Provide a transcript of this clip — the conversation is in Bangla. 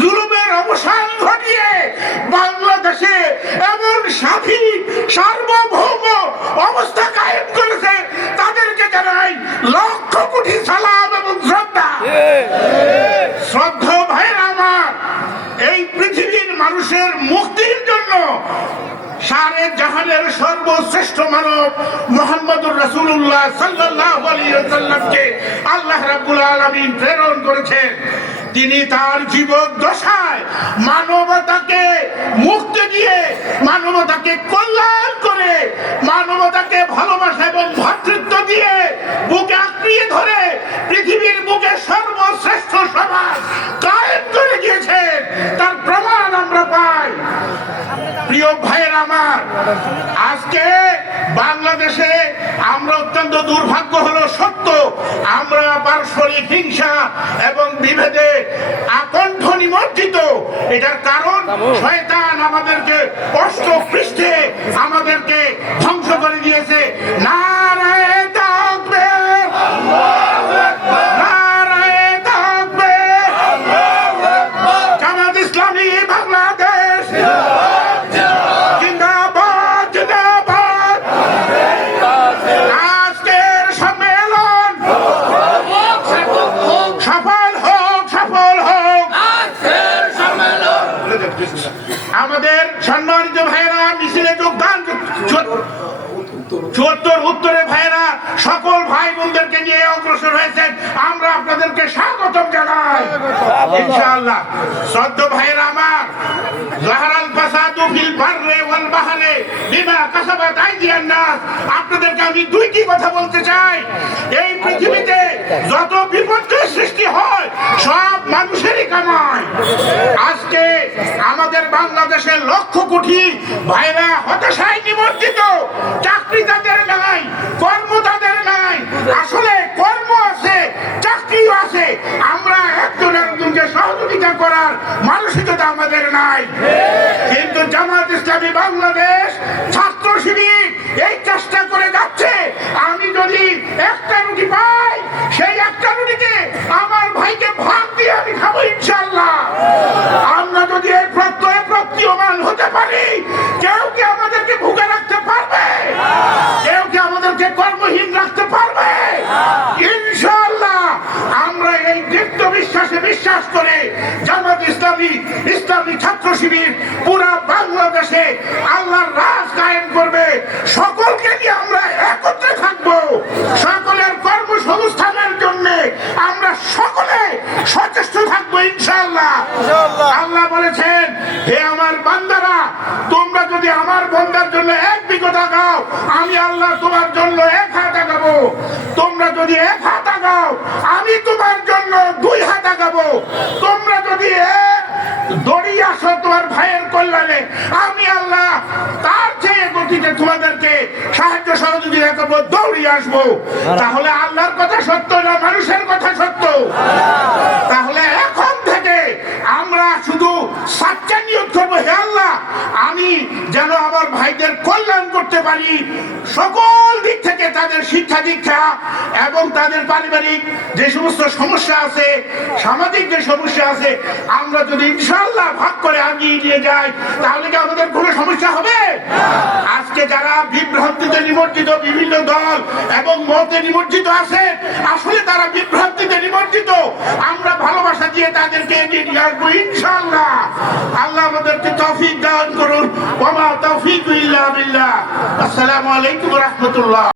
জুলুমের অবসান ঘটিয়ে বাংলাদেশে এমন স্বাধীন সার্বভৌম অবস্থা কায়েম করেছে, তাদেরকে জানাই লক্ষ কোটি সালাম এবং শ্রদ্ধা। শ্রদ্ধা ভাইরা আমার, এই পৃথিবীর মানুষের মুক্তির জন্য সারে জাহানের সর্বশ্রেষ্ঠ মানব মুহাম্মদুর রাসূলুল্লাহ সাল্লাল্লাহু আলাইহি ওয়াসাল্লামকে আল্লাহ রাব্বুল আলামিন প্রেরণ করেছেন। তিনি তার জীবদ্দশায় মানবতাকে মুক্তি দিয়ে, মানবতাকে কল্যাণ করে, মানবতাকে ভালোবাসা এবং ভ্রাতৃত্ব দিয়ে বুকে আঁকড়িয়ে ধরে পৃথিবীর বুকে সর্বশ্রেষ্ঠ সমাজ কায়েম করে গিয়েছেন। তার প্রমাণ আমরা পাই। প্রিয় ভাইয়ের আমার, আজকে বাংলাদেশে আমরা অত্যন্ত দুর্ভাগ্য হলো সত্য, আমরা পারস্পরিক হিংসা এবং বিভেদে আকণ্ঠ নিমজ্জিত। এটার কারণ শয়তান আমাদেরকে অষ্ট পৃষ্ঠে আমাদেরকে ধ্বংস করে দিয়েছে। নারায়ে তাকবীর, আল্লাহু আকবার, নারায়ে তাকবীর, আল্লাহু আকবার। জামাত ইসলামী বাংলাদেশ জিন্দাবাদ, জিন্দাবাদ। আজকের সম্মেলন সফল হোক, সফল হোক। আমাদের সম্মানিত ভাইয়েরা মিছিলে যোগদান, ৭৪ উত্তরে ভাইয়েরা সকল ভাই বোনদেরকে নিয়ে অগ্রসর হয়েছেন, আমরা আপনাদেরকে স্বাগতম জানাই ইনশাআল্লাহ। শ্রদ্ধেয় ভাইয়েরা আমার, যাহারাল ফাসাদু ফিল বাররি ওয়াল বাহরি বিমা কাসাবাত আইদিয়ান নাস, আপনাদেরকে আমি দুইটি কথা বলতে চাই। এই পৃথিবীতে যত বিপর্যয় সৃষ্টি হয় সব মানুষেরই কামাই। আজকে আমাদের বাংলাদেশের লক্ষ কোটি ভাইরা হতাশায় নিমজ্জিত। চাকরি তাদের নাই, কর্ম তাদের নাই। আসলে কর্ম আছে, চাকরিও আছে, আমরা একজন একজনকে সহযোগিতা করার মানসিকতা আমাদের নাই। কিন্তু জামাত ইসলামী বাংলাদেশ ছাত্র শিবির এই চেষ্টা করে যাচ্ছে, আমি যদি একটা রুটি পাই সেই একটা রুটিকে আমার ভাইকে ভাগ দিয়ে আমি খাবো ইনশাআল্লাহ। আমরা যদি এই প্রত্যয়ে প্রতীয়মান হতে পারি, কেউ কি আমাদেরকে ভুগে রাখতে পারবে? কেউ কি আমাদেরকে কর্মহীন রাখতে পারবে? ইনশাআল্লাহ আমরা এই দীপ্ত বিশ্বাসে বিশ্বাস করে জামাত ইসলামী, ইসলামী ছাত্র শিবির পুরা বাংলাদেশে আল্লাহর রাজ কায়েম করবে। সকলকে নিয়ে আমরা একত্রে থাকবো। সকলের কর্মসংস্থানের জন্য আমরা সকলে সচেষ্ট থাকবো ইনশাআল্লাহ। আল্লাহ বলেছেন, হে আমার বান্দারা, তোমরা যদি আমার বান্দার জন্য এক বিঘা আগাও, আমি আল্লাহ তোমার জন্য 1 হাত আগাবো। তোমরা যদি 1 হাত আগাও, আমি তোমার জন্য 2 হাত আগাবো। তোমরা যদি দড়ি আসো তোমার ভাইয়ের কল্যাণে, আমি আল্লাহ তার চেয়ে গতিতে তোমাদেরকে সাহায্য সহযোগিতা করবো, দৌড়িয়ে আসবো। তাহলে আল্লাহর কথা সত্য না মানুষের কথা সত্য? তাহলে এখন থেকে আমরা শুধু সাচ্চা নিয়ত করবো, হে আল্লাহ আমি যেন আমার ভাইদের কল্যাণ করতে পারি সকল দিক থেকে, তাদের শিক্ষা দীক্ষা এবং তাদের পারিবারিক যে সমস্ত সমস্যা আছে, সামাজিক যে সমস্যা আছে, আমরা যদি ইনশাআল্লাহ ভাগ করে এগিয়ে নিয়ে যাই, তাহলে কি আমাদের কোনো সমস্যা হবে? আজকে যারা বিভ্রান্তিতে নিমজ্জিত, বিভিন্ন দল এবং মতে নিমজ্জিত আছে, আসলে তারা বিভ্রান্তিতে নিমজ্জিত। আমরা ভালোবাসা দিয়ে তাদেরকে এগিয়ে নিয়ে আসবো ইনশাআল্লাহ। আল্লাহ আমাদেরকে তৌফিক দান করুন। ওয়া মা তাওফীকু ইল্লা বিল্লাহ। আসসালামু আলাইকুম ওয়া রাহমাতুল্লাহ।